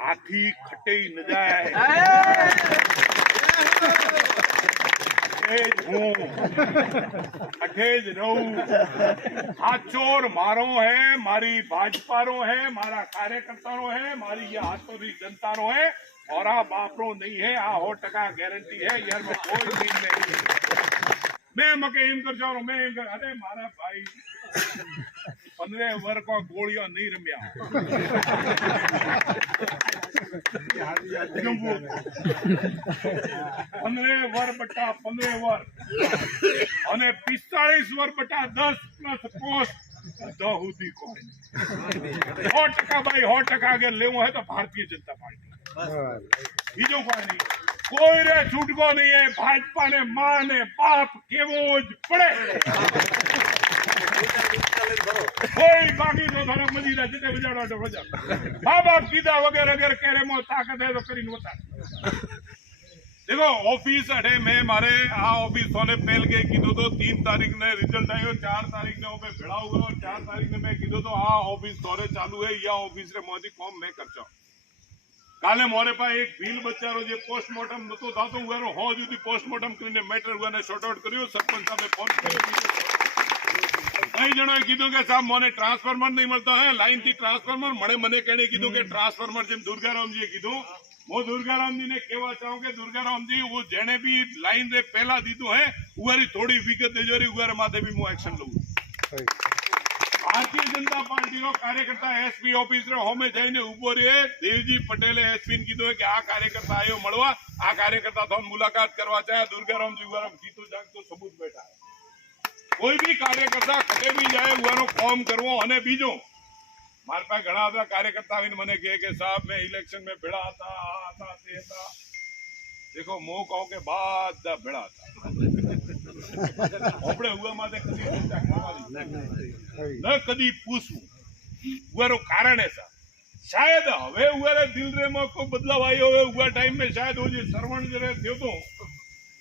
हाथी खटे न जाए अठेज रहूं हाचोर मारो है मारी भाजपा रो है मारा कार्यकर्ता रो है मारी ये हाथों की जनता रो है और आ बापरो नहीं है आ 100% गारंटी है यार मैं कोई दिन नहीं मैं मके एम कर जाऊं मैं एम कर अरे मारा भाई 15 वर्ष को गोलियां नहीं रम्या 15 वर्ष बटा 15 वर्ष અને 45 વર્ષ બટા 10 પ્લસ પોસ્ટ 10 સુધી કોઈ 100% ભાઈ 100% અગર લેવું હોય તો ભારતીય જનતા પાર્ટી બીજો કોઈ નહીં કોઈ રે છૂટકો નહીં है भाजपा ने मां ने बाप केवो ज પડે कोई बाकी तो धर्म मजीरा जिते बजाड़ो तो बजा मां बाप कीधा वगैरह अगर केरे मो ताकत है तो करीन बता देखो ऑफिस अठे मैं मारे आ ऑफिस सोने पहल के कीधो तो 3 तारीख ने रिजल्ट आयो 4 तारीख ने मैं भेड़ा हुआ और 4 तारीख ने मैं कीधो तो आ ऑफिस तोरे चालू है या ऑफिस रे मोदी कॉम मैं करचा काले मोरे पास एक भील बच्चारो जे पोस्टमार्टम नतो थातो हुआरो हो जुदी पोस्टमार्टम करीने मैटर हुआ ने शॉर्ट आउट कर्यो सरपंच साहब फोन कर्यो कई जणों कीधु के साहब मोने ट्रांसफार्मर नहीं मिलता है लाइन थी ट्रांसफार्मर मणे मने कहने कीधु के ट्रांसफार्मर जेम दुर्गाराम जी कीधु वो दुर्गाराम जी ने कहवा चाहूं के दुर्गाराम जी वो जेने भी लाइन रे पहला दीधु है उवारी थोड़ी विगत देजो री उवारे माथे भी मु एक्शन लूं भारतीय जनता पार्टी रो कार्यकर्ता एसपी ऑफिस रे होमे जईने उभो रे देवजी पटेले एसपी ने कीधु के आ कार्यकर्ता आयो मळवा आ कार्यकर्ता थोन मुलाकात करवा चाहे दुर्गाराम जी उवारे जीतो जागतो सबूत बैठा है कोई भी कार्यकर्ता कदे भी जाए उवारो काम करवो अने बीजो मारे पास घणा बधा कार्यकर्ता आवीने मने कहे के साहब मैं इलेक्शन में भेड़ा था ते था देखो मो कहूं के बाधा भेड़ा था આપણે હુआ माथे कदी चिंता करवानी न कदी पूछूं उवारो कारण ऐसा शायद हवे उवारे दिल रे में को बदलाव आयो है उवा टाइम में शायद वो जे सरवण जरे थयो तो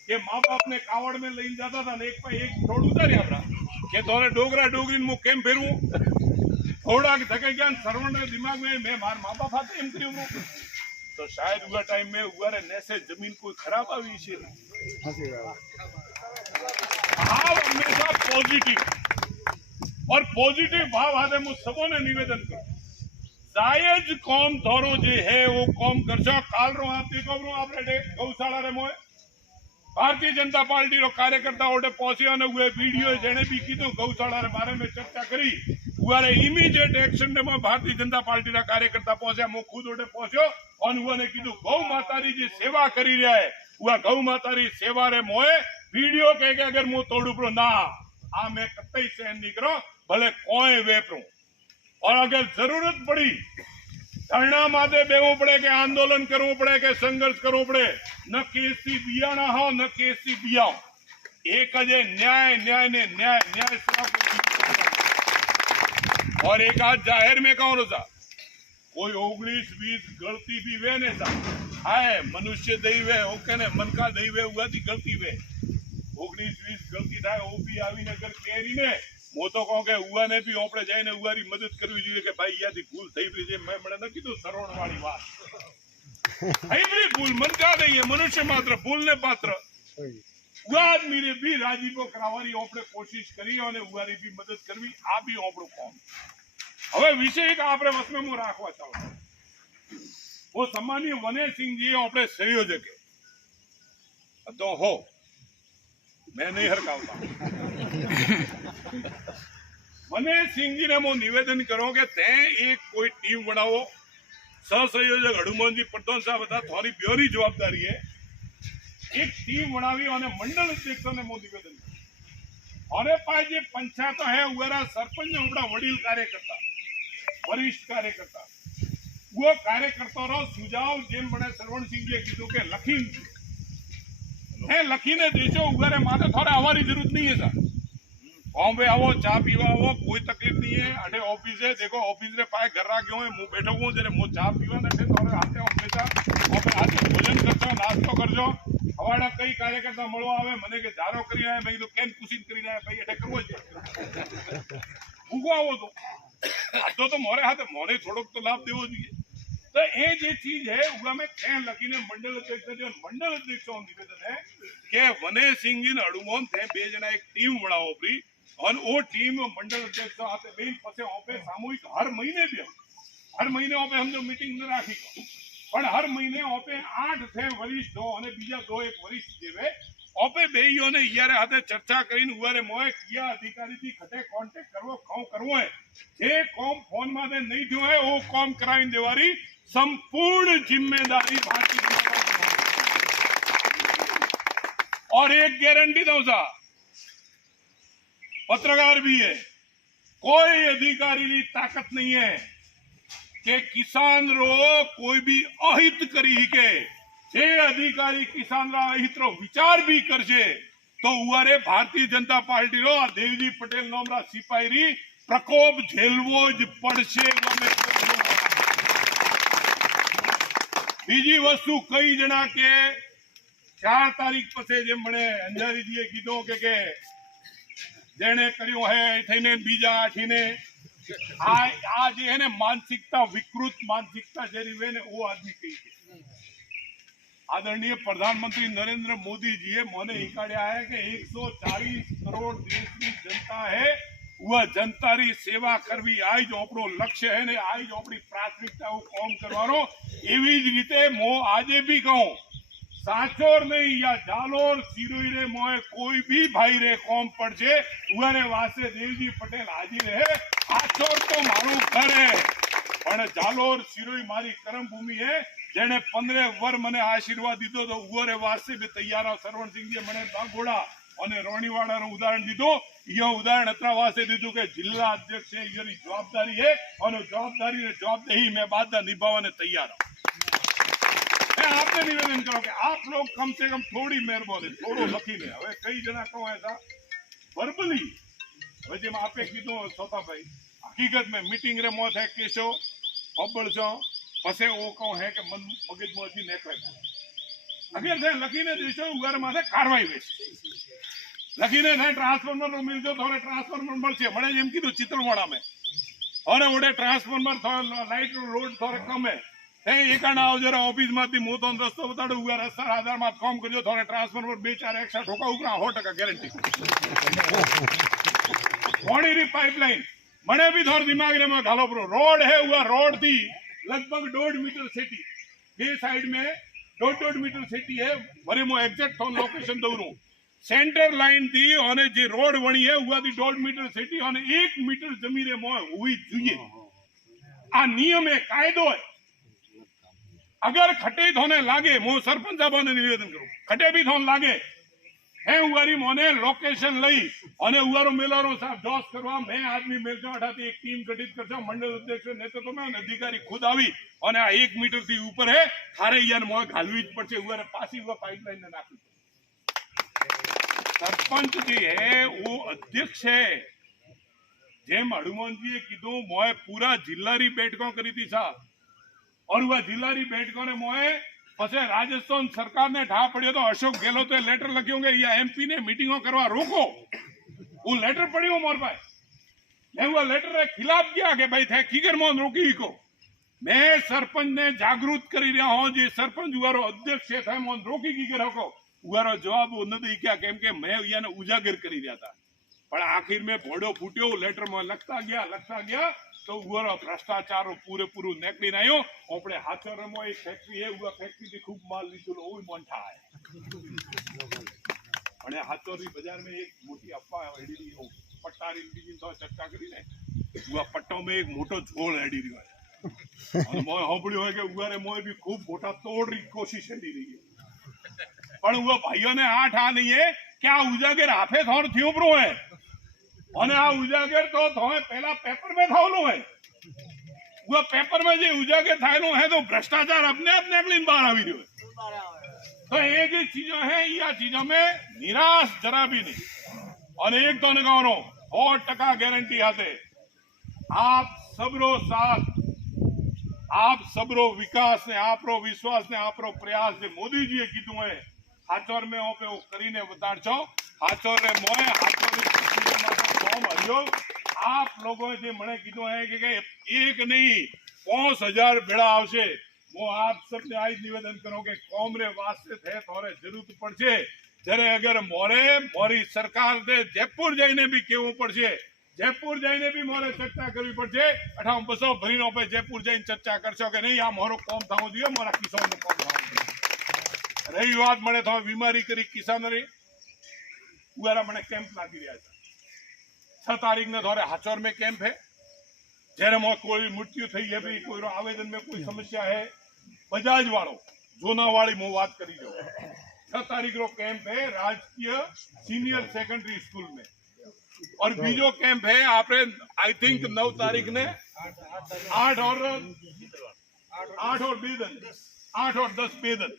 के माँ बाप ने कावड़ में लई जाता था ने एक पे एक छोड़ उतारी आपड़ा के तोरे डोगरा डोगरी मु केम फेरवू थोड़ा धके गया सरवण रे दिमाग में मैं मार माँ बाप हाथे एम कर्યું तो शायद उवा टाइम में उवारे नेसे जमीन कोई खराब आवी छे भाव हमेशा पॉजिटिव और पॉजिटिव भाव हाथे मु सबोने निवेदन करूं जायज कौम थोरो जे है वो कौम करशो काल रो आप देखो आपने गौशाला रे मोए भारतीय जनता पार्टी रो कार्यकर्ता ओटे पहुंचे और हुए वीडियो जेने भी कीधु गौशाला रे बारे में चर्चा करी उवारे इमीडिएट एक्शन ने भारतीय जनता पार्टी रा कार्यकर्ता पहुंचा मु खुद ओटे पहुंचो और उन्होंने कीधु गौ माता री जे सेवा करी रहा है उवा गौ माता री सेवा रे मोए वीडियो कहे के अगर मु तोड़ू पड़ो ना आ मैं कतई सहन नहीं करो भले कोई वेपरू और अगर जरूरत पड़ी धरना माथे बेवू पड़े के आंदोलन करवू पड़े के संघर्ष करवू पड़े न केसी बियाणा हो न केसी बियाओ एक अजे न्याय न्याय ने न्याय न्याय और एक आज जाहिर में कहूं रोजा कोई 19-20 गलती भी वे ने सा हाय मनुष्य दैवे ओके ने मन का दैवे उगाती गलती वे 19-20 गलती थाय ओ भी आवी नगर केरी ने मो तो कहूं के उवा ने भी ओपड़े जाईने उवारी मदद करवी जोईए के भाई यादी भूल थई रही छे मैं मने न कीधुं सरवण वाली बात हईबरी भूल मन का नहीं है मनुष्य मात्र भूल ने पात्र उवा आदमी ने भी राजीपो करावानी ओपड़े कोशिश करी और उवारी भी मदद करवी आ भी ओपड़ो काम હવે વિષય એક આપણે વસમે હું રાખવા ચાહું वो सम्मानीय वनेश सिंह जी આપણે સંયોજક તો હો मैं नहीं हरकावता वनेश सिंह जी ने मैं निवेदन करो कि ते एक कोई टीम बनाओ सहसंयोजक हनुमान जी प्रधान साहब था थोड़ी ब्योरी जवाबदारी है एक टीम बनावी और मंडल अध्यक्ष ने मैं निवेदन और पास जे पंचायत है उरा सरपंच अपना वडील कार्यकर्ता वरिष्ठ कार्यकर्ता वो कार्यकर्ता रो सुझाव जेम बने सरवण सिंह जी कीधु के लखीने देशो उगारे माथे थोड़ा हमारी जरूरत नहीं है सर बॉम्बे आओ चा पीवा आओ कोई तकलीफ नहीं है अटे ऑफिस है देखो ऑफिस रे पाए घर राख्यो है मु बैठो हूं जरे मु चा पीवा ने थोड़े हाथे हमेशा ओपे हाथे भोजन करजो नास्तो करजो हवाड़ा कई कार्यकर्ता મળવા આવે મને કે જારો કરી આયા મેં કીધું કેન પૂછીન કરી આયા ભાઈ એટલે કરવો છે ઉગો આવો તો આટલો તો મોરે હાથે મોરે થોડોક તો લાભ દેવો જોઈએ तो ये जो चीज है वो में थे लकीने मंडल अध्यक्ष निवेदन है कि वने सिंह जी ने अड़ुमोन थे बे जना एक टीम बनाओ अपनी और वो टीम मंडल अध्यक्ष हाथे बेन पछे ओपे सामूहिक हर महीने ओपे हम जो मीटिंग न राखी पण हर महीने ओपे 8 थे वरिष्ठो और बीजा 2 एक वरिष्ठ जेवे ओपे बेईओ ने यारे हाथे चर्चा करीने उवारे मोए किया अधिकारी थी खटे कांटेक्ट करवो कौन करवो है जे कॉम फोन माथे नहीं थयो है वो कॉम कराइन देवारी संपूर्ण जिम्मेदारी भारतीय जनता पार्टी और एक गारंटी दो सा पत्रकार भी है कोई अधिकारी की ताकत नहीं है कि किसान रो कोई भी अहित करी के जे अधिकारी किसान रा अहित रो विचार भी करजे तो उवारे भारतीय जनता पार्टी रो देवजी पटेल नामरा सिपाही री प्रकोप झेलवो ज पड़शे बीजी वस्तु कई जना के 4 तारीख पछे जे मने अंजारी जीए कीधो के जेने कर्यो है थईने बीजा आठीने आ जे है ने मानसिकता विकृत मानसिकता जेरी वे ने वो आदमी कही आदरणीय प्रधानमंत्री नरेंद्र मोदी जी मने हिकाड्या है कि 140 करोड़ देश की जनता है वह जनता री सेवा करवी आज आपणो लक्ष्य है ने आज आपणी प्राथमिकता वो काम करवानो एवी ज रीते मो आजे भी कहूं साचोर नहीं या जालोर सिरोई रे मोए कोई भी भाई रे कौम पड़जे उरे वास्ते देवजी पटेल हाजिर है आचोर तो मारू घर है पण जालोर सिरोई मारी कर्म भूमि है जेने 15 वर मने आशीर्वाद दीधो तो उरे वास्ते भी तैयार सरवण सिंह जी मने बागोड़ा और रोणीवाड़ा नो उदाहरण दीधो ये उदाहरण अतरा वास्ते दीधु के जिला अध्यक्ष है ये जवाबदारी है और जवाबदारी ने जवाबदेही में बाद निभावने तैयार हूं मैं आपने निवेदन करो कि आप लोग कम से कम थोड़ी मेहरबानी थोड़ो लखी ले हवे कई जना कहो ऐसा वर्बली हवे जेम आपे कीधो सोता भाई हकीकत में मीटिंग रे मो थे केशो खबर छो पसे ओ कहो है कि मन मगज में थी नेकळे अगर थे लखीने देशो उगर माथे कार्रवाई वेश लखीने थे ट्रांसफार्मर मिल जो थोड़े ट्रांसफार्मर મળશે મને એમ કીધું ચિત્રવાડા में और ओडे ट्रांसफार्मर थोड़ा लाइट रोड थोड़े कम है एक जरा ऑफिस में मु तो रस्तो बताड़ो हुआ रस्ता आधार में काम कर थोड़े ट्रांसफार्मर 2-4 एक्स्ट्रा ठोका उकरा 100% गारंटी पानी री पाइपलाइन मने भी थोड़ा दिमाग रे में घालो पड़ो रोड है हुआ रोड थी लगभग 1.5 मीटर सिटी बे साइड में 1.5 मीटर सिटी है वरी मो एग्जेक्ट थोन लोकेशन दऊरू सेंटर लाइन थी और जे रोड वणी है हुआ थी 1.5 मीटर सिटी और 1 मीटर जमीन रे मो हुई जुए आ नियम है कायदो है अगर खटे थोने लागे मो सरपंच साहब ने निवेदन करूं खटे भी थोन लागे है उवारी मोने लोकेशन लई और उवारो मेलारो साहब जोश करवा मैं आदमी मेलजो अठाती एक टीम गठित करजो मंडल अध्यक्ष नेतृत्व में अधिकारी खुद आवी और आ 1 मीटर थी ऊपर है थारे यार मो घालवी ज पड़छे उवारे पासी हुआ पाइपलाइन ने नाखी सरपंच जी है वो अध्यक्ष है जेम हनुमान जी कीधु मोए पूरा जिला री बैठकों करी थी साहब और वह जिला री बैठकों ने मोए पछे राजस्थान सरकार ने ढा पड़ियो तो अशोक गहलोते लेटर लख्योगे या एमपी ने मीटिंगों करवा रोको वो लेटर पड़ियो मोर भाई मैं वो लेटर के खिलाफ गया कि भाई थे खीगर मोहन रोकी को मैं सरपंच ने जागृत करी रहा हूं जे सरपंच उवारो अध्यक्ष है मोहन रोकी की रखो उवारो जवाब वो नहीं क्या केम के मैं याने उजागर करी रहा था पर आखिर में भोड़ो फूट्यो लेटर में लगता गया तो उवारो भ्रष्टाचार पूरे पूरू नेकली आयो अपने हाथों में एक फैक्ट्री है वो फैक्ट्री थी खूब माल लीधो वो मोंठा है અને હાથોરી बाजार में एक मोटी अफवाह हेडी रही पट्टारी बीजी तो चर्चा करी ने वो पट्टो में एक मोटो झोल हेडी रही है और मोय होबड़ियो है कि उगारे मोय भी खूब मोटा तोड़ री कोशिश हेडी रही है पण वो भाइयों ने आठ आ नहीं है क्या उजागर हाफे थोड़ थी उपरो है और आ उजागर तो थोड़े पहला पेपर में थावलो है वो पेपर में जो उजागर थायलो है तो भ्रष्टाचार अपने अपने अपने बाहर आवी रह्यो है तो ये जो चीजों है या चीजों में निराश जरा भी नहीं और एक तो ने कहो 100% गारंटी आते आप सबरो साथ आप सबरो विकास ने आपरो विश्वास ने आपरो प्रयास ने मोदी जी कीधु है हाचोर में ओपे वो करीने बताड़ो हाचोर रे मोए हाचोर फॉर्म हरियो आप लोगों ने मने कीधु है कि एक नहीं 5000 भेड़ा आवशे હું આપ सबने आज निवेदन करो कि कौम रे वास्ते थे थोड़े जरूरत पड़े जरे अगर मोरे मोरी सरकार ने जयपुर जाइने भी केवू पड़े जयपुर जाइने भी मोरे चर्चा करवी पड़े अठा बसो भरीनो पे जयपुर जाइने चर्चा करशो कि नहीं आ मोरो कौम थावो जोईए मोरा किसान नो कौम थावो जोईए रही बात मने तो बीमारी करी किसान रे उगारा मने कैंप लागी रह्या छे 6 तारीख ने थोड़े हाचोर में कैंप है जયારે कोई मृत्यु थई है भी कोई आवेदन में कोई समस्या है बजाज वालों जोनावाड़ी मु बात करी जो 6 तारीख रो कैंप है राजकीय सीनियर सेकेंडरी स्कूल में और बीजो कैंप है आपने आई थिंक 9 तारीख ने 8 और 10 बेदन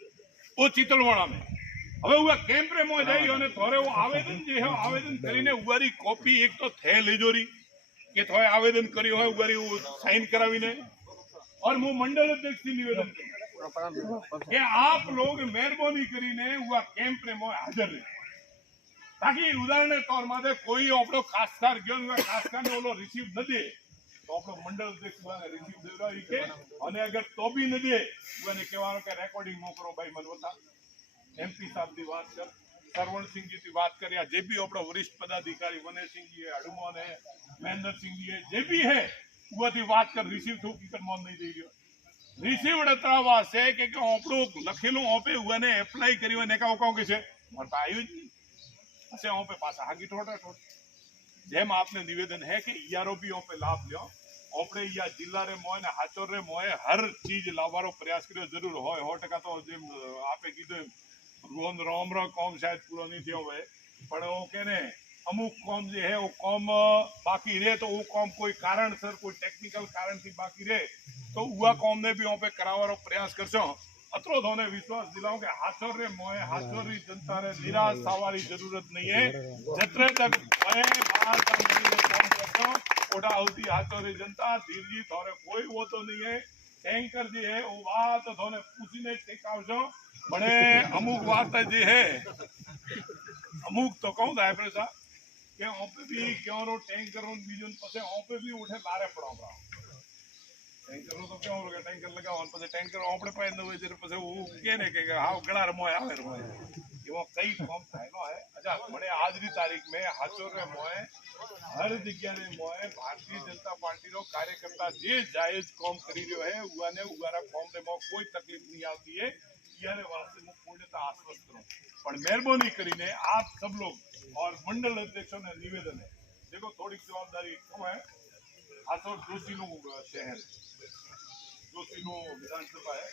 वो चितलवाड़ा में હવે ઉવા કેમ્પ રે મો જઈ અને થોરે वो आवेदन जे है आवेदन કરીને ઉવારી કોપી એક તો થે લેજોરી કે થોય આવેદન કર્યું હોય ઉવારી સાઈન કરાવીને और હું મંડળ અધ્યક્ષ થી નિવેદન કરું કે આપ લોग મહેરબાની કરીને ઉવા કેમ્પ રે મો હાજર રહે તાકી ઉદાહરણ તौर માથે કોઈ આપણો ખાસકાર ગયો ને ખાસકાર નો ઓલો રિસીવ ન દે તો આપણો મંડળ અધ્યક્ષ વાળા રિસીવ દેવડાવી કે અને અગર તો બી ન દે ઉવાને કહેવાનો કે રેકોર્ડિંગ મોકલો ભાઈ મનવતા एमपी साहब की बात कर सरवण सिंह जी की बात कर या जे भी अपना वरिष्ठ पदाधिकारी वने सिंह जी है अडुमो ने महेंद्र सिंह जी है जे भी है वो थी बात कर रिसीव थू की कर मोन नहीं दे रही रिसीव डतरावा से के આપણો લખેલું ઓપે ઉને એપ્લાય કર્યો ને કાઉ કે છે માર પા આવ્યું જ નહીં અસે ઓપે પાછા હાગી ટોટા ટોટ જેમ આપને નિવેદન है कि ईआरओपी पे लाभ લ્યો આપણે या जिला रे मोय ने हाचोर रे मोय हर चीज लावવાનો प्रयास કર્યો જરૂર હોય 100% તો જેમ આપે કીધું रोन रोमरा कॉम शायद पूरा नहीं थयो है पर वो कहने अमुक कॉम जो है वो कॉम बाकी रहे तो वो कॉम कोई कारणसर कोई टेक्निकल कारण थी बाकी रहे तो हुआ कॉम ने भी वहाँ पे करावानो प्रयास करशो अतरो धोने विश्वास दिलाऊं कि हाचोर रे मोय हाचोर री जनता ने निराश थवानी जरूरत नहीं है जतरे तक मैं बात कॉम करतो ओडा होती हाचोर री जनता धीरजी थोड़े कोई वो तो नहीं है टैंकर जी है वो बात थोने पूछीने टेकावशो बड़े अमुक बात जे है अमुक तो कहूँ था ऐसा कि ओपे भी क्यों रो टैंकर रो बीजन पसे ओपे भी उठे बारे पड़ोगा टैंकर रो तो क्यों रो टैंकर लगा और पसे टैंकर ओपड़े पे न होय जरे पसे वो केने के हाव गड़ा मोय आवे रो एवो कई कॉम थायनो है अच्छा बड़े आज री तारीख में हाचोर रे मोय हर जगह रे मोय भारतीय जनता पार्टी रो कार्यकर्ता जे जायज कॉम करी रह्यो है उगाने उगारा कॉम रे मो कोई तकलीफ नहीं आती है यारे वास्ते मैं पूर्णतः आश्वस्त हूं पर मेहरबानी करीने आप सब लोग और मंडल अध्यक्षों ने निवेदन है देखो थोड़ी जवाबदारी कम है हाथों जोशी नो शहर जोशी नो विधानसभा है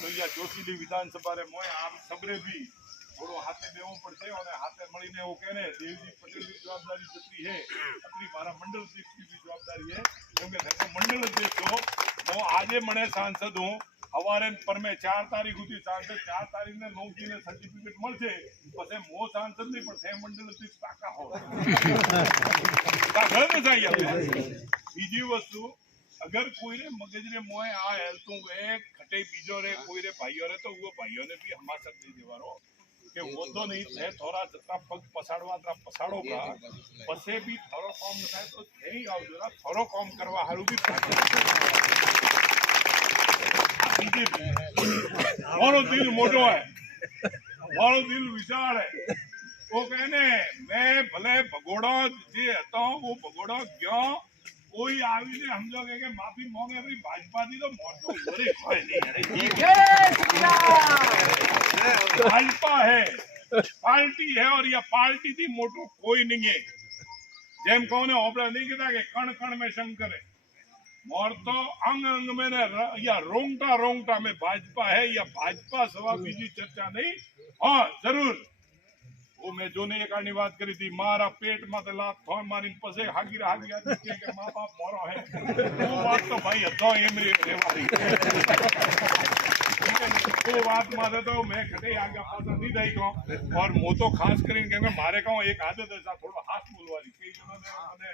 तो या जोशीली विधानसभा रे मोय आप सबरे भी थोड़ो हाथे देवो पड़े और हाथे मळीने वो कहने देवजी पटेल की जवाबदारी जतरी है अतरी मारा मंडल अध्यक्ष की भी जवाबदारी है क्योंकि मंडल अध्यक्ष हो मैं आज मने सांसद हूं हवारे पर में 4 तारीख हुई सांसद 4 तारीख ने 9 जी ने सर्टिफिकेट मळशे पछे मो सांसद नहीं पण थे मंडल अध्यक्ष काका हो का घर में जाई बीजी वस्तु अगर कोई रे मगज रे मोय आ हेलतू वे खटे बीजो रे कोई रे भाईओ रे तो वो भाईओ ने भी हमासत दे देवारो के वो तो नहीं थे थोड़ा जत्रा पग पसाड़वा तरा पसाड़ोगा पसे भी थोड़ो काम न थाय तो थई आवजोरा थोड़ो काम करवा हारू भी मारो दिल मोटो है मारो दिल विशाल है वो कहने मैं भले भगोड़ा जे हतो वो भगोड़ा गयो कोई आवीने समझो के माफी मांगे भाई भाजपा दी तो मोटो घरे कोई नहीं भाजपा है पार्टी है और ये पार्टी थी मोटो कोई नहीं है जेम कोने ओपड़ा नहीं कहता कि कण कण में शंकर है और तो अंग अंग में या रोंगटा रोंगटा में भाजपा है या भाजपा सवा बीजी चर्चा नहीं हाँ जरूर वो मैं जो ने एकानी बात करी थी मारा पेट में लात थोर मारी पसे हागी के माँ बाप मोरो है वो बात तो भाई हतो एमरी रेवारी वो बात मारे तो मैं खटे आगे पासा नहीं दई को और मो तो खास करीने के मारे कहूं एक आदत है थोड़ा हाथ बोलवानी कई जनों ने मैंने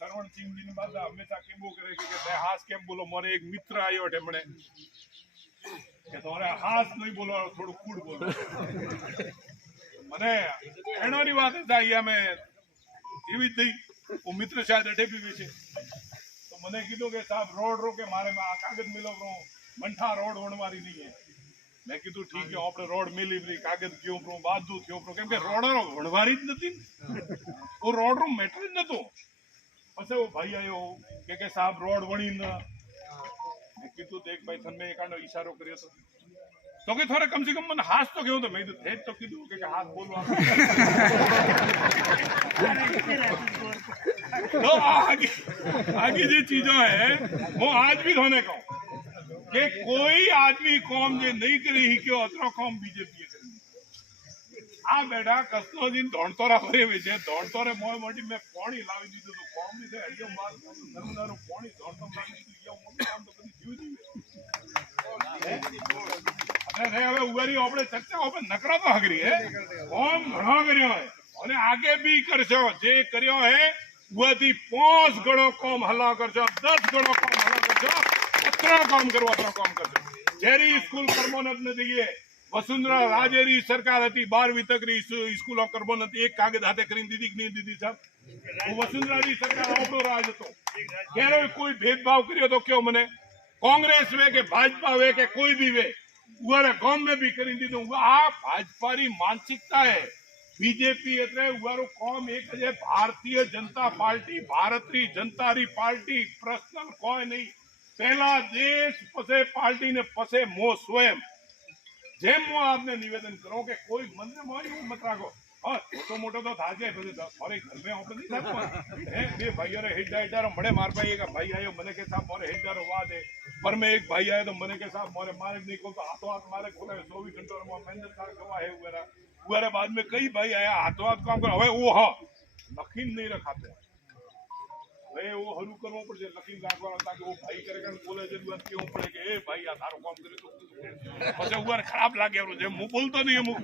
सरवण सिंह जी ने बात हमेशा केम करे कि हाथ केम बोलो मारे एक मित्र आयो है मने के तोरे हाथ नहीं बोलो थोड़ा कूड़ बोलो मने एनोनी बात है या मैं एवी थी वो मित्र शायद अठे भी विશે तो मने कीधो के साहब रोड रो के मारे में कागज मिलो रो मंठा रोड वणवारी नहीं है। मैं कीधु ठीक है आपणे रोड मिली रही कागज क्यों प्रो बाजू क्यों प्रो केम के रोड वणवारी ज नथी वो रोड रो मैटर ज नतो पछे वो भाई आयो के साहब रोड वणी न मैं कीधु देख भाई थने एकानो इशारो कर्यो तो के थोड़े कम से कम मन हाथ तो क्यों तो मैं थे तो कीधु के हाथ बोलवा तो आगे जो चीजों है वो आज भी होने को कि कोई आदमी कौम जे नहीं करी ही क्यों अतरो कौम बीजेपी आ बेटा कसनो दिन दौड़तोरा भरे वेचे दौड़तोरे मोय मोटी में पानी लावी दीधुं तो कौम भी हरियो मार नरनारो पानी दौड़तो लावी दीधुं यो मोटो काम तो कदी जीव जीवे अरे હવે ઉવારી આપણે ચર્ચા ઉપર નકરા તો હગરી હે કોમ ઘણો કર્યો હે અને આગે બી કરશો જે કર્યો હે ઉવાથી 5 ગણો કોમ હલા કરશો 10 ગણો કોમ હલા કરશો અતરા કામ કરશો જેરી સ્કૂલ કર્મોનત ને દઈએ વસુંધરા રાજેરી સરકાર હતી 12વી તકરી સ્કૂલો કર્મોનત એક કાગજ હાથે કરીને દીધી કે નહીં દીધી સાહેબ વસુંધરા જી સરકાર આપણો રાજ હતો ક્યારે કોઈ ભેદભાવ કર્યો તો કયો મને कांग्रेस वे के भाजपा वे के कोई भी वे उवारे गांव में भी करी दीधुं आ भाजपा री मानसिकता है बीजेपी એટલે ઉવારો કોમ એક છે ભારતીય જનતા પાર્ટી ભારતીય જનતા રી પાર્ટી पर्सनल कोई नहीं पहला देश पसे पार्टी ने पसे मो स्वयं जेम मो आपने निवेदन करो कि कोई मन में मोई मत राखो हां छोटो मोटो तो थाजे मारे घर में ओपन नहीं था है बे भाईयो रे हेडाइटारो मड़े मार भाई का भाई आयो मने के साहब मोरे हेडारो वा दे पर में एक भाई आया तो मने के साहब मोरे मारे नहीं को तो हाथों हाथ मारे खोले 24 घंटों में मेहनत कर गवा है उगरा बाद में कई भाई आया हाथों हाथ काम कर हवे वो हां लखीन नहीं रखाते वे वो हरू करवो पड़े लखीन राखवा ताकि वो भाई करे कन बोले जे बात क्यों पड़े के ए भाई आ थारो काम करे तो પછી ઉગર ખરાબ લાગે જે હું બોલતો નહીં અમુક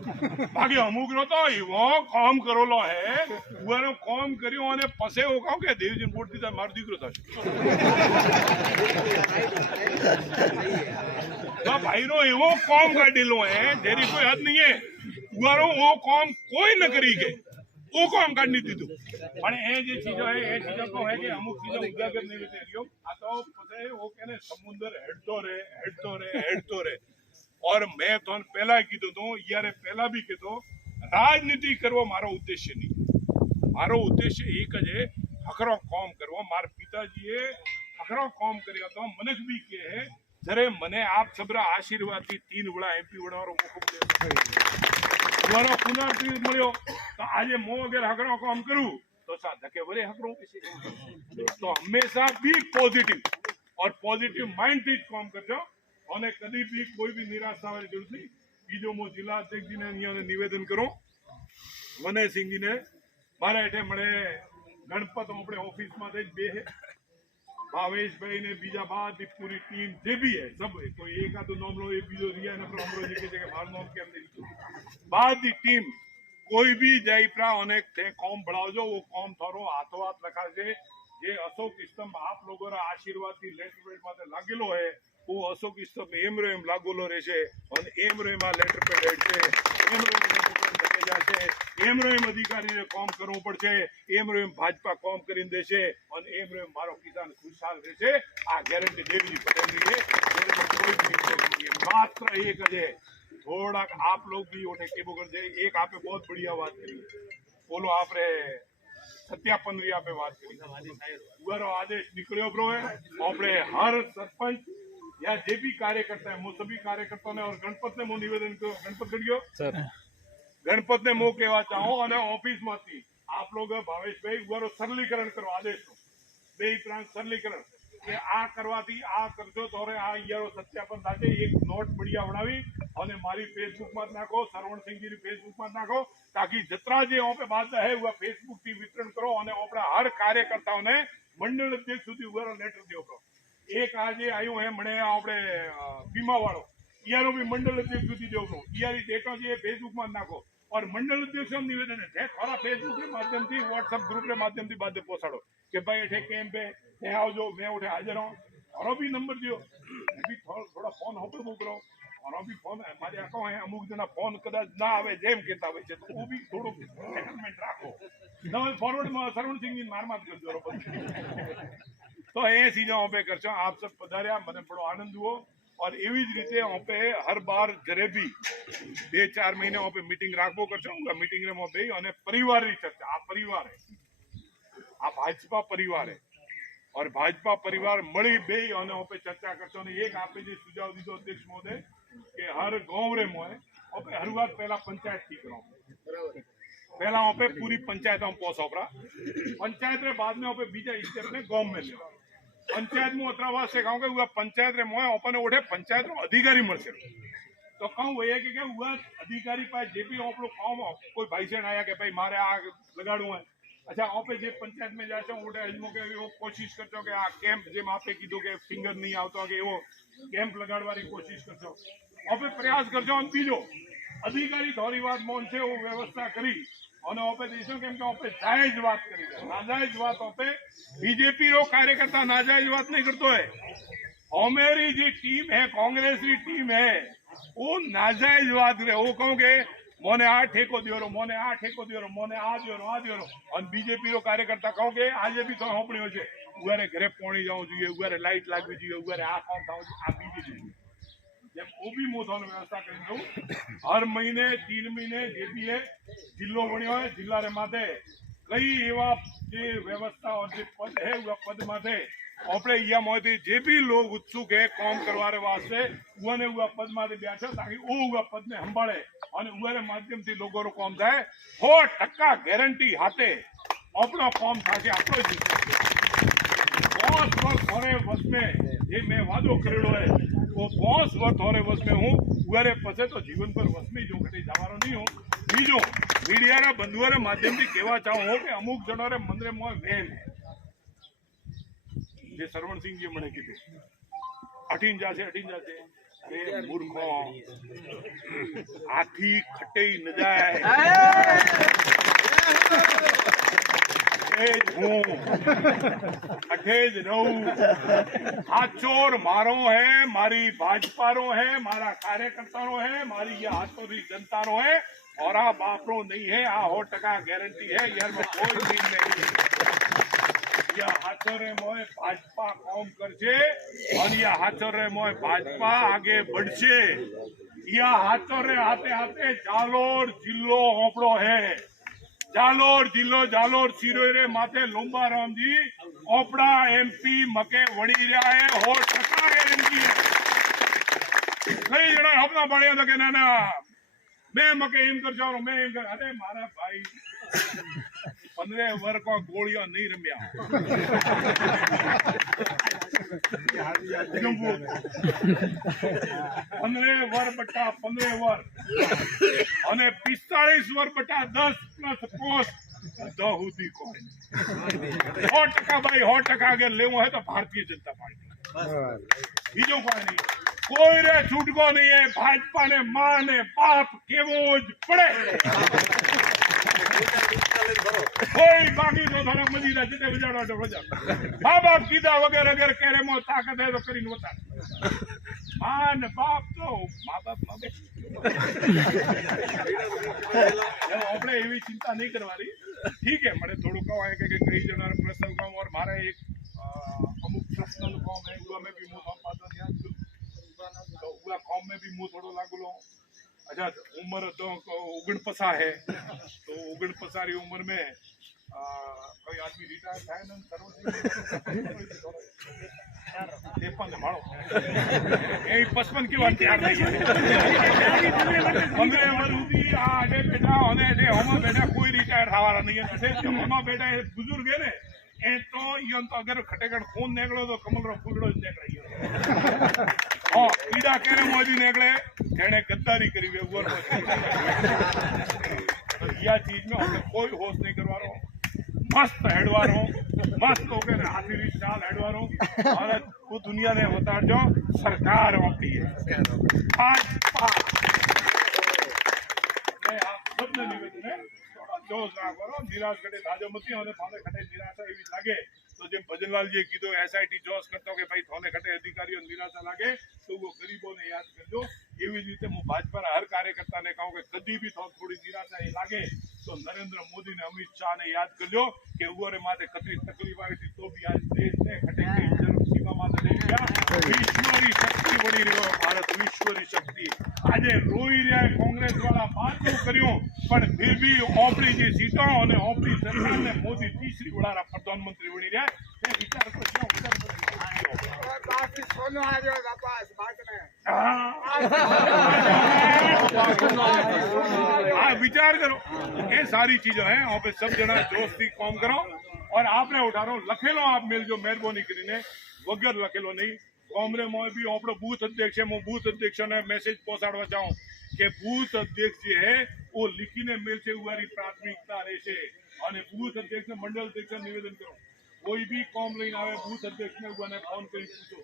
બાકી અમુક નો તો એવો કામ કરેલો હે ઉગરનો કામ કર્યો અને પછી એવું કહું કે દેવજી મોટી થાય મારો દીકરો થશે તો ભાઈનો એવો કામ કાઢેલો હે જેની કોઈ હદ નહીં હે ઉગરનો वो काम कोई न करी के वो काम काढ नहीं दीधું પણ એ જે ચીજો હે એ ચીજો તો હે કે અમુક ચીજો ઉજાગર નહીં વિશે રહ્યો આ તો પછી वो कहने समुद्र हेडतो रे और मैं तो पहला कीधुं तो यारे पहला भी कीधो राजनीति करवो मारो उद्देश्य नहीं मारो उद्देश्य एक ज है हकरो काम करवो मार पिताजीए हकरो काम कर्यो तो मनक भी के है जरे मने आप सबरा आशीर्वाद थी 3 वड़ा एमपी वड़ारो मुख वारो पुनर्ती મળ્યો तो आज मो अगर हकरो काम करूं तो सा धके वरे हकरो तो हमेशा बी पॉजिटिव और पॉजिटिव माइंड थी काम करजो અને કદી બી કોઈ બી નિરાશ થવાની જરૂર નથી બીજો હું જિલ્લા અધ્યક્ષજીને અહીંયા નિવેદન કરું વનેસિંહજીને મારા હેઠે મળે ગણપત આપણે ઓફિસમાં જ બે હે ભાવેશભાઈ ને બીજા બાદ પૂરી ટીમ જે બી હે सब कोई एक आधो नाम लो एक बीजो रिया ने हमरो जी के जगह मार नाम केम नहीं बाद दी टीम कोई भी जाई प्रा अनेक थे कॉम बढ़ावजो वो कॉम थारो हाथों हाथ रखाजे जे अशोक स्तंभ आप लोगों रा आशीर्वाद थी लेटर पेड माटे लागेलो है वो अशोक स्तंभ एम रेम लागोलो रहेशे और एम रेम आ लेटर पेड हेडशे एम रेम धके जाशे एम रेम अधिकारी ने काम करवू पड़शे एम रेम भाजपा काम करीने देशे और एम रेम मारो किसान खुशहाल रहेशे आ गैरंटी देवी पटेल नी है कोई भी मात्र एक है थोड़ा आप लोग भी उठे केबो कर दे एक आपे बहुत बढ़िया बात करी बोलो आपरे सत्यापन री आपे बात करी उगारो आदेश निकलियो ब्रो है आपरे हर सरपंच या जे भी कार्यकर्ता है मो सभी कार्यकर्ताओं ने और गणपत ने मो निवेदन को गणपत करियो सर गणपत ने मो कहवा चाहो અને ઓફિસ માંથી आप लोग भावेश भाई उगारो सरलीकरण करो आदेश नो બે પ્રાંત સરલીકરણ કે આ કરવાથી આ કરજો તો રે આ યારો સત્યાપન થાશે એક નોટ बढ़िया બનાવી અને મારી ફેસબુક માં નાખો સરવણ સિંહજી ની ફેસબુક માં નાખો ताकि जतरा जे ओपे बात है वो फेसबुक થી વિતરણ કરો અને આપણા હર કાર્યકર્તાઓને મંડળ અધ્યક્ષ સુધી ઉગારો લેટર દેવો કરો एक आज आयो है मने आपणे बीमा वालो यारो भी मंडल अध्यक्ष સુધી દેવો કરો यारी डेटा जे फेसबुक માં નાખો और मंडल अध्यक्ष निवेदन है थोड़ा फेसबुक के माध्यम थी व्हाट्सएप ग्रुप के माध्यम थी बात पहुंचाड़ो कि भाई एठे कैंप पे ते आवजो मैं उठे हाजिर हूं और भी नंबर दियो भी थोड़ा फोन होपर करो और भी फोन हमारे आको है अमुक जना फोन कदाच ना आवे जेम कहता होय छे तो वो भी थोड़ो सेटलमेंट राखो न फॉरवर्ड में सरवण सिंह जी मार मार करजो तो ए चीजों पे करछो आप सब पधार्या मने बड़ो आनंद हुओ और एवी ज रीते पे हर बार जरे भी 2-4 महीने पे मीटिंग राखवो करशो मीटिंग रे में बेही अने परिवार री चर्चा आ परिवार है आ भाजपा परिवार है और भाजपा परिवार मळी बेही अने पे चर्चा करशो ने एक आपे जे सुझाव दीधो अध्यक्ष महोदय के हर गांव रे मोए पे हरुआत पहला पंचायत थी करो पहला पे पूरी पंचायत में पहुंचोपरा पंचायत रे बाद में पे बीजा स्टेप ने गांव में ले पंचायत में अत्रावास से कहूं के पंचायत रे मोए अपने ओठे पंचायत नो अधिकारी मळशे तो कहूं ये कि हुआ अधिकारी पास जे भी आपलो काम कोई भाई से आया के भाई मारे आ लगाड़ू है अच्छा आपे जे पंचायत में जाशो ओठे अजमो के वो कोशिश करजो के आ कैंप जे आपे कीधुं के फिंगर नहीं आवतो के एवो कैंप लगाड़वानी कोशिश करजो आपे प्रयास करजो अने बीजो अधिकारी थोड़ी बात मोन से वो व्यवस्था करी और आपे देशो केम के आपे जायज बात करी नाजायज बात आपे बीजेपी रो कार्यकर्ता नाजायज बात नहीं करतो है हमारी जी टीम है कांग्रेस की टीम है वो नाजायज बात करे वो कहूं के मोने आ ठेको दियो मोने आ ठेको दियो मोने आ दियो और बीजेपी रो कार्यकर्ता कहूं के आज भी तो होपड़ियो छे उगारे घरे पोणी जाऊं જોઈએ उगारे लाइट लागवी જોઈએ उगारे आ काम थाव आ बीजेपी जब वो भी मोथों व्यवस्था कर दो हर महीने 3 महीने जे भी है जिलो बन्यो है जिला रे माथे कई एवा जे व्यवस्था और जे पद है वो पद माथे આપણે અહીંયા મોથી જે બી लोग उत्सुक है काम करवाने वास्ते उने उआ पद माथे बैठे ताकि वो उआ पद ने संभाळे અને ઉવારે માધ્યમથી લોકોનો કામ થાય 100% ગેરંટી હાથે આપણો કામ થાશે આપણો જ बॉस वर्ष होरे वर्ष में ये मैं वादो करेलो है वो बॉस वर्ष होरे वर्ष में हूँ उगारे पसे तो जीवन पर वर्ष में जो घटे जवारो नहीं हूँ बीजो मीडिया रा बंधुओं रे माध्यम थी कहवा चाहूँ हो कि अमुक जनो रे मंदरे मोय वेम है जे सरवण सिंह जी मने कीधुं अठीन जासे अरे मूर्खो हाथी खटे न जाए अठेज रहूं हाचोर मारो है मारी भाजपा रो है मारा कार्यकर्ता रो है मारी ये हाथों की जनता रो है और आ बापरो नहीं है आ 100% गारंटी है यार में कोई भी नहीं या हाथों रे मोय भाजपा काम करछे और या हाथों रे मोय भाजपा आगे बढ़छे या हाथों रे हाथे हाथे जालोर जिल्लो होपड़ो है जालोर जिल्लो जालोर सिरोरे माथे लोंबा राम जी ओपड़ा एमपी मके वड़ी रहा है 100% गारंटी है कई जणा अपना बड़े तो के ना मैं मके एम कर जाऊं मैं एम कर अरे मारा भाई 15 वर्ष को गोलियां नहीं रम्या 15 वर्ष बटा 15 वर्ष અને 45 वर्ष बटा 10 प्लस पोस्ट दहुदी कोई 100% भाई 100% अगर लेवो है तो भारतीय जनता पार्टी बीजो कोई नहीं कोई रे छूटको नहीं है भाजपा ने मां ने बाप केवो ज पड़े कोई बाकी तो थारा मजीरा जिते बजाड़ो तो बजा मां बाप कीधा वगैरह अगर केरे मो ताकत है तो करीन बता मान बाप तो मां बाप આપણે એવી ચિંતા નહીં કરવાની ઠીક है મને થોડું કહો કે કઈ જણા પ્રશ્ન કામ और મારે એક અમુક પ્રશ્નનું કામ है ઉવા में भी હું પાછો ध्यान दूं तो उवा काम में भी मुंह थोड़ो लागू लो अच्छा उम्र तो 49 है तो 49 उम्र में कोई आदमी रिटायर થાય ને સર્વ 53 માળો એ 55 की बात याद नहीं 15 वर्ष સુધી આ આડે બેઠા અને એ હોમાં બેઠા કોઈ રિટાયર થવાના નહીં છે જે હોમાં બેઠા એ બુजुर्ग है ने એ તો ઈયો તો અગર ખટેકડ ખૂન નીકળ્યો તો કમલરો ફૂલડો જ નીકળે हाँ कीड़ा केरे मोदी निकले कहने गद्दारी करी हुई ऊपर यह चीज में हमें कोई होश नहीं करवा रहा मस्त हेडवा रहा मस्त होकर हाथी चाल हेडवा रहा और वो दुनिया ने बता जो सरकार होती है भाजपा आप सबने निवेदन है जोश राखो निराश कटे धाजो मती और पाले खटे निराशा एवी लागे तो तो जेम भजनलाल जी कीधो एसआईटी जोश करतो के भाई थोने खटे अधिकारीओ निराशा लागे तो वो गरीबोने याद करजो। एवी ज रीते हूँ भाजपा हर कार्यकर्ताने कहूं के कदी भी थोड़ी निराशा ए लागे तो नरेंद्र मोदी ने अमित शाह ने याद करजो के उगोरे माथे कतरी तकलीफ आई थी तो भी आज देश ने खटे के जरूर सीमा माथे लई गया। ईश्वरी शक्ति बड़ी रह्यो भारत ईश्वरी शक्ति आज रोई रहा है कांग्रेस वाला बात कर्યું પણ फिर भी ओपड़ी जी सीटों और ओपड़ी सरकार ने मोदी तीसरी बड़ा प्रधानमंत्री बनी रहा है विचार तो क्यों सोनो आ जाओ वापस बात में हाँ विचार करो ये सारी चीजें हैं वहाँ पे सब जना जोश थी काम करो और आपने उठारो लखेलो आप मिल जो मेहरबानी करीने वगर लखेलो नहीं कामरे में भी आपरो बूथ अध्यक्ष है मैं बूथ अध्यक्ष ने मैसेज पहुंचाड़वा चाहूं कि बूथ अध्यक्ष जे है वो लिखीने मेल से उवारी प्राथमिकता रहेशे और बूथ अध्यक्ष ने मंडल अध्यक्ष निवेदन करो कोई भी कॉम लઈને આવે बूथ अध्यक्ष ने उन्हें फोन कर पूछो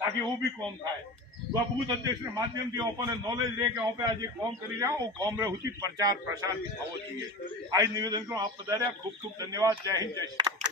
ताकि वो भी कॉम थाय तो बूथ अध्यक्ष ने माध्यम थी ओपन नॉलेज रहे कि आप आज कॉम करी जाओ वो कॉम रे उचित प्रचार प्रसार भी थवो चाहिए आज निवेदन करो आप पधार्या खूब खूब धन्यवाद जय हिंद जय श्री